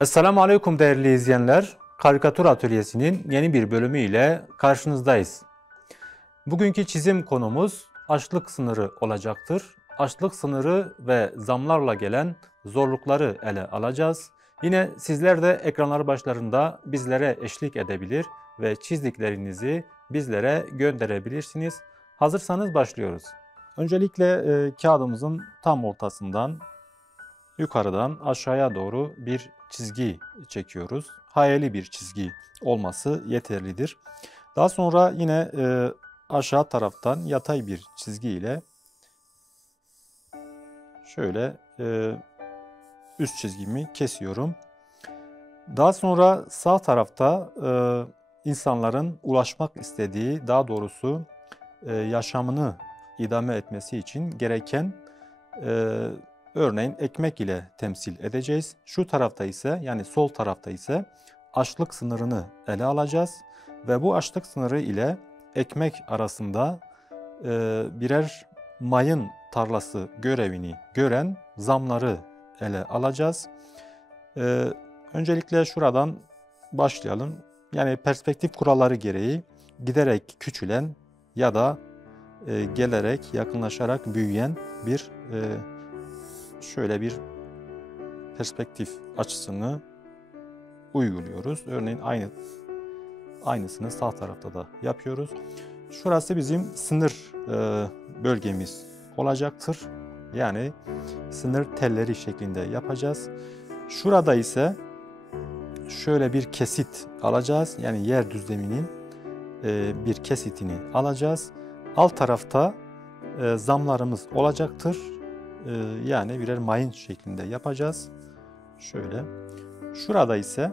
Esselamu Aleyküm değerli izleyenler. Karikatür Atölyesi'nin yeni bir bölümü ile karşınızdayız. Bugünkü çizim konumuz açlık sınırı olacaktır. Açlık sınırı ve zamlarla gelen zorlukları ele alacağız. Yine sizler de ekranlar başlarında bizlere eşlik edebilir ve çizdiklerinizi bizlere gönderebilirsiniz. Hazırsanız başlıyoruz. Öncelikle kağıdımızın tam ortasından yukarıdan aşağıya doğru bir çizgi çekiyoruz. Hayali bir çizgi olması yeterlidir. Daha sonra yine aşağı taraftan yatay bir çizgi ile şöyle üst çizgimi kesiyorum. Daha sonra sağ tarafta insanların ulaşmak istediği, daha doğrusu yaşamını idame etmesi için gereken örneğin ekmek ile temsil edeceğiz. Şu tarafta ise, yani sol tarafta ise açlık sınırını ele alacağız. Ve bu açlık sınırı ile ekmek arasında birer mayın tarlası görevini gören zamları ele alacağız. Öncelikle şuradan başlayalım. Yani perspektif kuralları gereği giderek küçülen ya da gelerek, yakınlaşarak büyüyen bir şöyle bir perspektif açısını uyguluyoruz. Örneğin aynısını sağ tarafta da yapıyoruz. Şurası bizim sınır bölgemiz olacaktır. Yani sınır telleri şeklinde yapacağız. Şurada ise şöyle bir kesit alacağız. Yani yer düzleminin bir kesitini alacağız. Alt tarafta zamlarımız olacaktır. Yani birer mayın şeklinde yapacağız. Şöyle. Şurada ise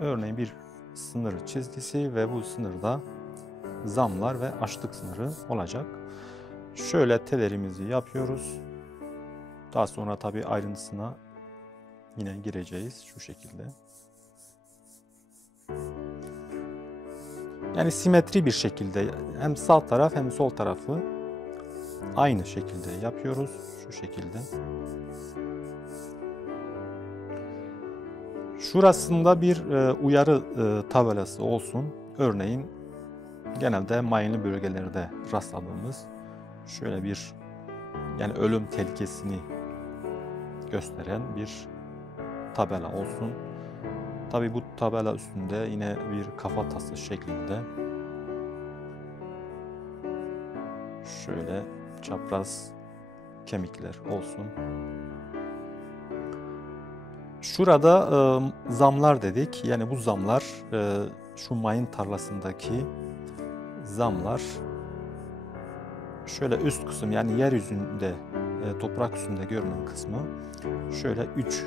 örneğin bir sınır çizgisi ve bu sınırda zamlar ve açlık sınırı olacak. Şöyle telerimizi yapıyoruz. Daha sonra tabii ayrıntısına yine gireceğiz şu şekilde. Yani simetri bir şekilde hem sağ taraf hem sol tarafı aynı şekilde yapıyoruz. Şu şekilde. Şurasında bir uyarı tabelası olsun. Örneğin genelde mayınlı bölgelerde rastladığımız şöyle bir, yani ölüm tehlikesini gösteren bir tabela olsun. Tabi bu tabela üstünde yine bir kafatası şeklinde şöyle çapraz kemikler olsun. Şurada zamlar dedik. Yani bu zamlar şu mayın tarlasındaki zamlar şöyle üst kısım, yani yeryüzünde toprak üstünde görünen kısmı şöyle üç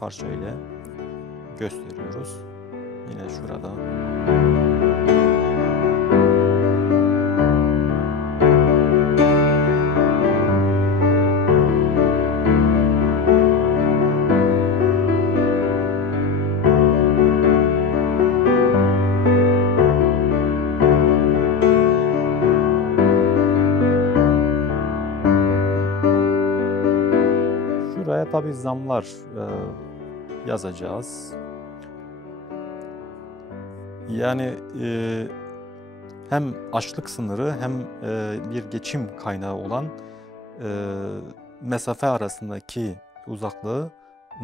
parça ile gösteriyoruz. Yine şurada. Şuraya tabii zamlar yazacağız. Yani hem açlık sınırı hem bir geçim kaynağı olan mesafe arasındaki uzaklığı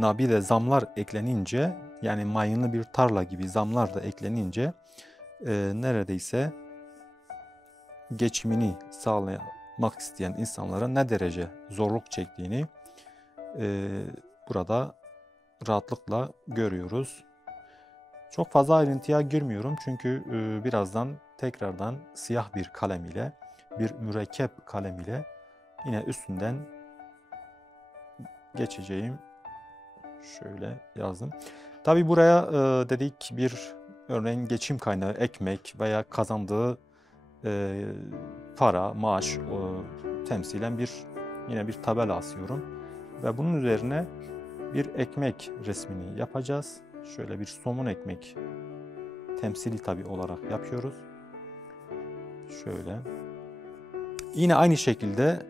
bir de zamlar eklenince, yani mayınlı bir tarla gibi zamlar da eklenince neredeyse geçimini sağlamak isteyen insanlara ne derece zorluk çektiğini burada rahatlıkla görüyoruz. Çok fazla ayrıntıya girmiyorum çünkü birazdan tekrardan siyah bir kalem ile, bir mürekkep kalem ile yine üstünden geçeceğim. Şöyle yazdım. Tabi buraya dedik bir örneğin geçim kaynağı ekmek veya kazandığı para, maaş temsilen yine bir tabela asıyorum. Ve bunun üzerine bir ekmek resmini yapacağız. Şöyle bir somun ekmek temsili tabi olarak yapıyoruz. Şöyle. Yine aynı şekilde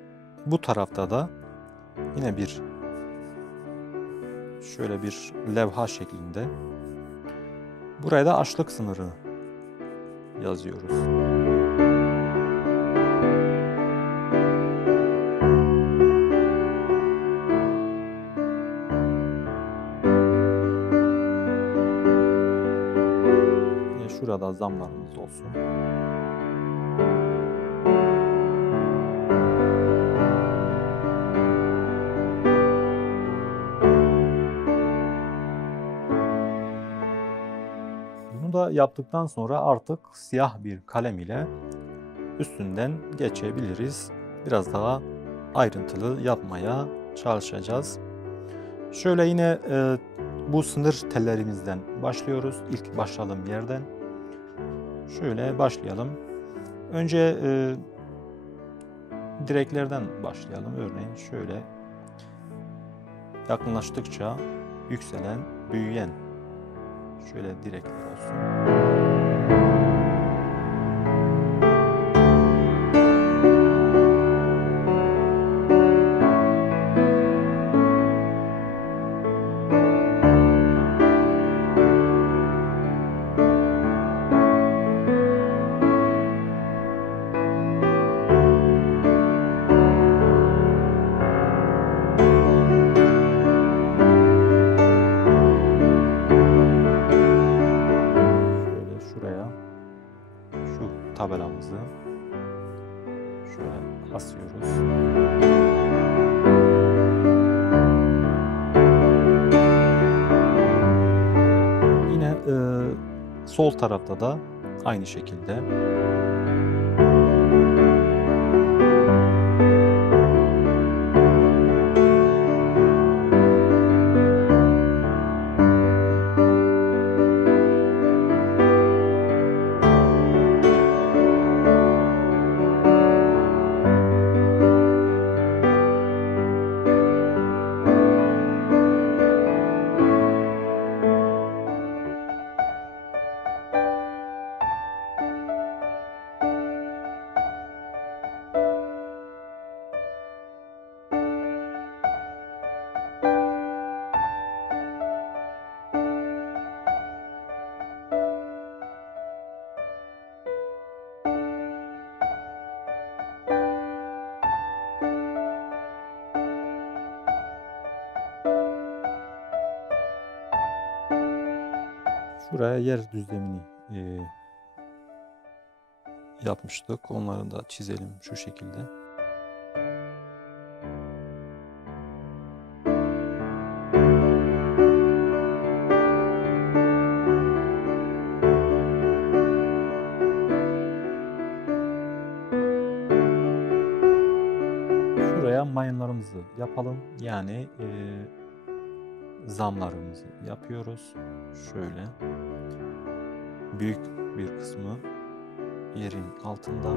Bu tarafta da yine şöyle bir levha şeklinde. Buraya da açlık sınırı yazıyoruz. Şurada zamlarımız olsun. Bunu da yaptıktan sonra artık siyah bir kalem ile üstünden geçebiliriz. Biraz daha ayrıntılı yapmaya çalışacağız. Şöyle yine bu sınır tellerimizden başlıyoruz. İlk başladığım yerden. Şöyle başlayalım. Önce direklerden başlayalım. Örneğin şöyle yakınlaştıkça yükselen, büyüyen şöyle direkler olsun. Tabelamızı şöyle asıyoruz. Yine sol tarafta da aynı şekilde. Şuraya yer düzlemini yapmıştık. Onları da çizelim şu şekilde. Şuraya mayınlarımızı yapalım. Yani zamlarımızı yapıyoruz. Şöyle büyük bir kısmı yerin altında.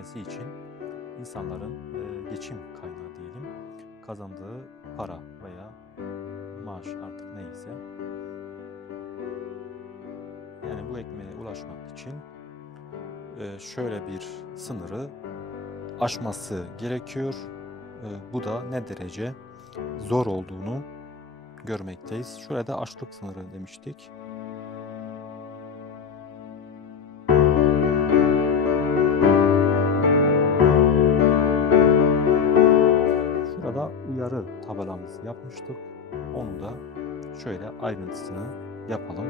geçmesi için insanların geçim kaynağı diyelim, kazandığı para veya maaş artık neyse, yani bu ekmeğe ulaşmak için şöyle bir sınırı aşması gerekiyor. Bu da ne derece zor olduğunu görmekteyiz. Şurada açlık sınırı demiştik. Şurada uyarı tabelamızı yapmıştık. Onu da şöyle ayrıntısını yapalım.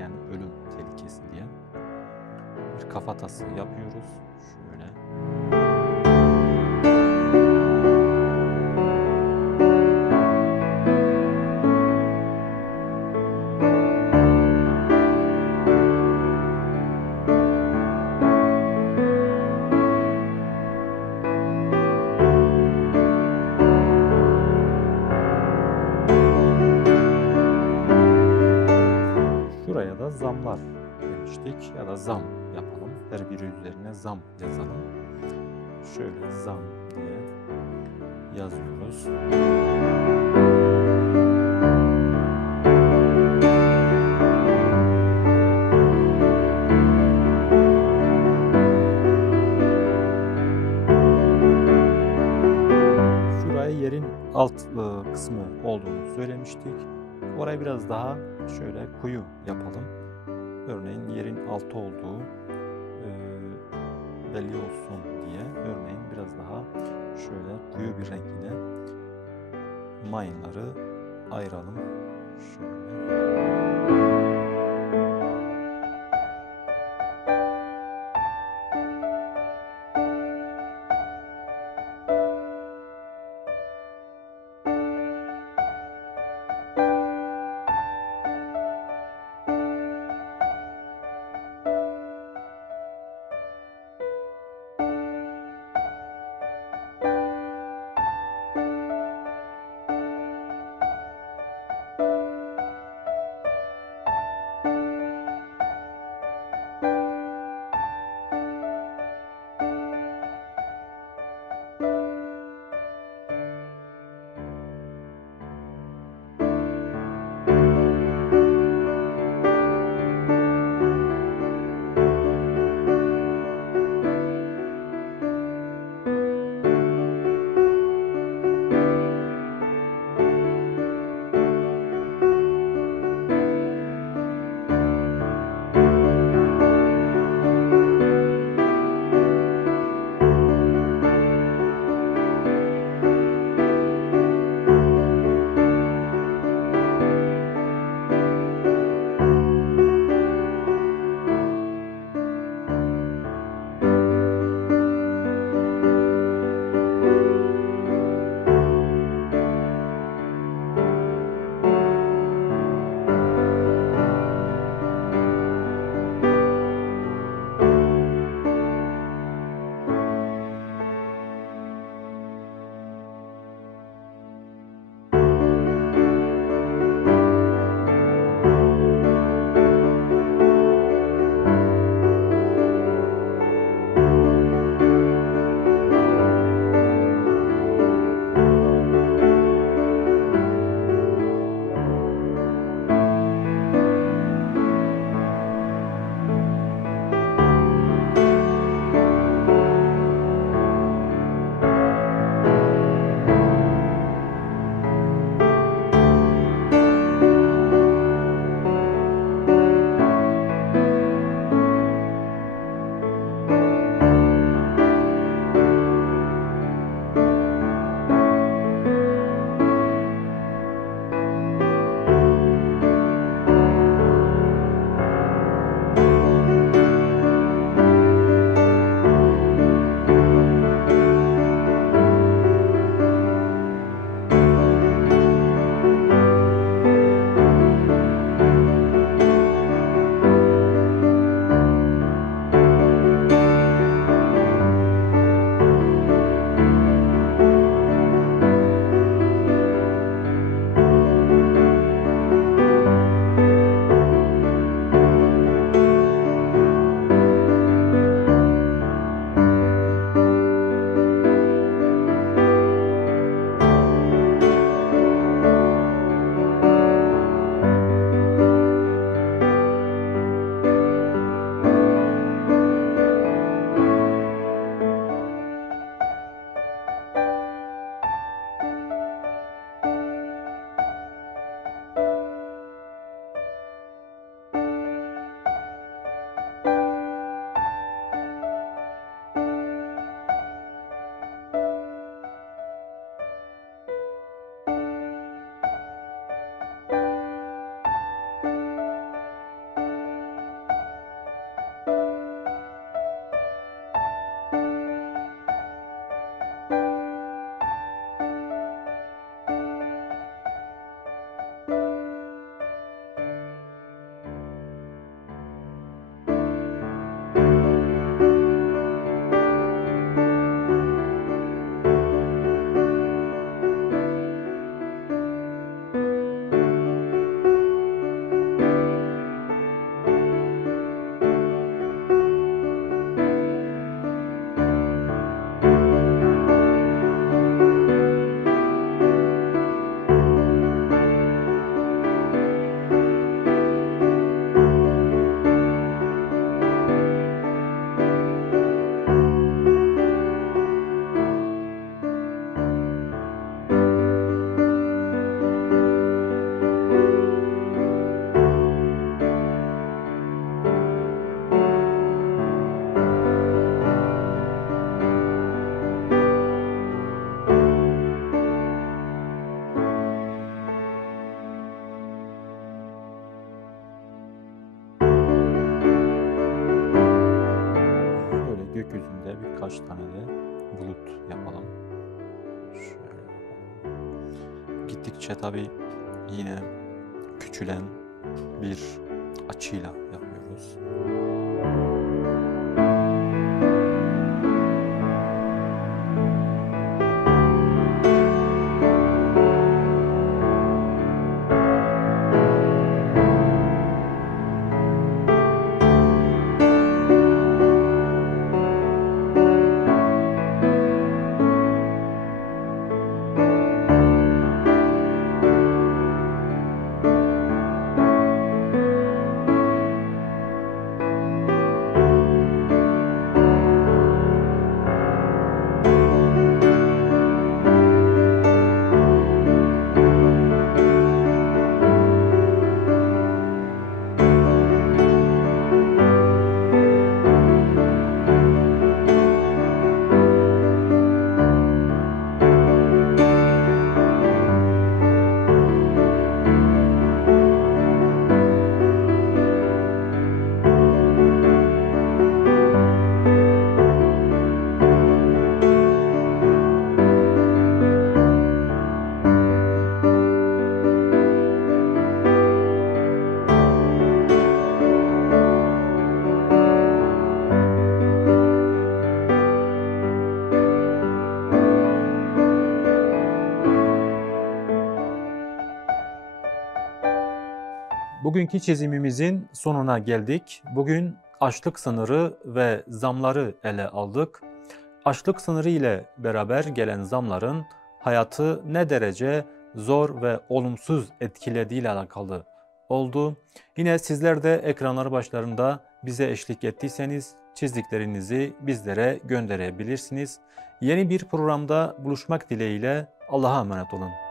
Yani ölüm tehlikesi diye bir kafatası yapıyoruz. Şöyle. Şuraya da zamlar demiştik ya da zam yapalım. Her biri üzerine zam yazalım. Şöyle zam diye yazıyoruz. Şuraya yerin alt kısmı olduğunu söylemiştik. Orayı biraz daha şöyle koyu yapalım. Örneğin yerin altı olduğu belli olsun diye örneğin biraz daha şöyle koyu bir renk ile mayınları ayıralım. Şöyle. gökyüzünde birkaç tane de bulut yapalım. Şöyle yapalım. Gittikçe tabii yine küçülen bir açıyla yapıyoruz. Bugünkü çizimimizin sonuna geldik. Bugün açlık sınırı ve zamları ele aldık. Açlık sınırı ile beraber gelen zamların hayatı ne derece zor ve olumsuz etkilediği ile alakalı oldu. Yine sizler de ekranları başlarında bize eşlik ettiyseniz çizdiklerinizi bizlere gönderebilirsiniz. Yeni bir programda buluşmak dileğiyle Allah'a emanet olun.